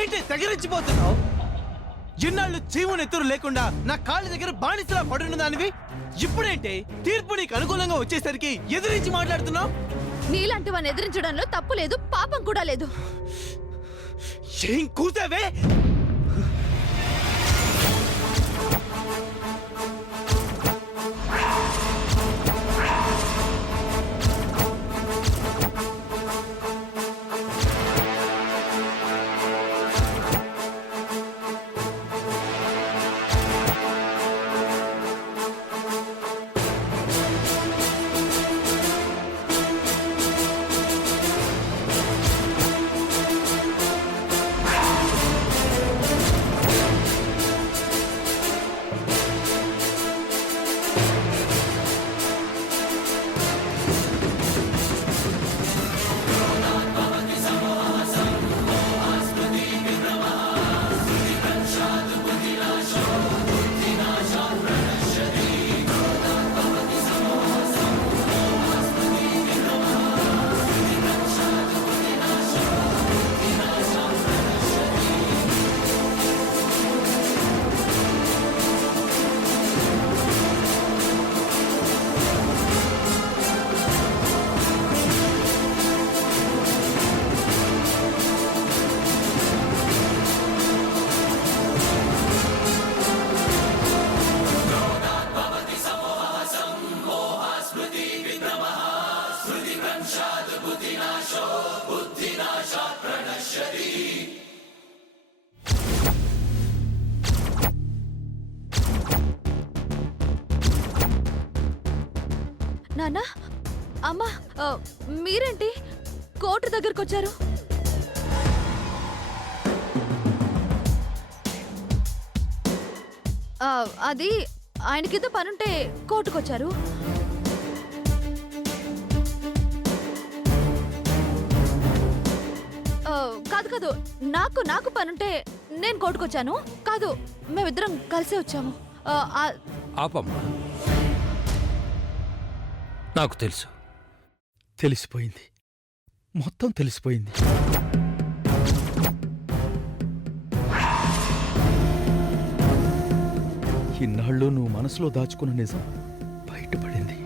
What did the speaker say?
ఏంటి తెగరించిపోతున్నావు? ఎన్నాళ్ళు జీవనెత్తురు లేకుండా నా కాళ్ళ దగ్గర బానిసలా పడున్న దానివి ఇప్పుడేంటి తీర్పు నీకు అనుకూలంగా వచ్చేసరికి ఎదిరించి మాట్లాడుతున్నావు? నీలాంటి వాడిని ఎదిరించడంలో తప్పు లేదు, పాపం కూడా లేదు. ఏం కూసావే? నాన్న, అమ్మా, మీరేంటి కోర్టు దగ్గరకు వచ్చారు? అది ఆయనకితో పనుంటే కోర్టుకొచ్చారు. కాదు కాదు, నాకు పనుంటే నేను కోర్టుకొచ్చాను. కాదు, మేమిద్దరం కలిసే వచ్చాము. ఆపమ్మా, నాకు తెలుసు. తెలిసిపోయింది, మొత్తం తెలిసిపోయింది. ఇన్నాళ్ళు నువ్వు మనసులో దాచుకున్న నిజం బయటపడింది.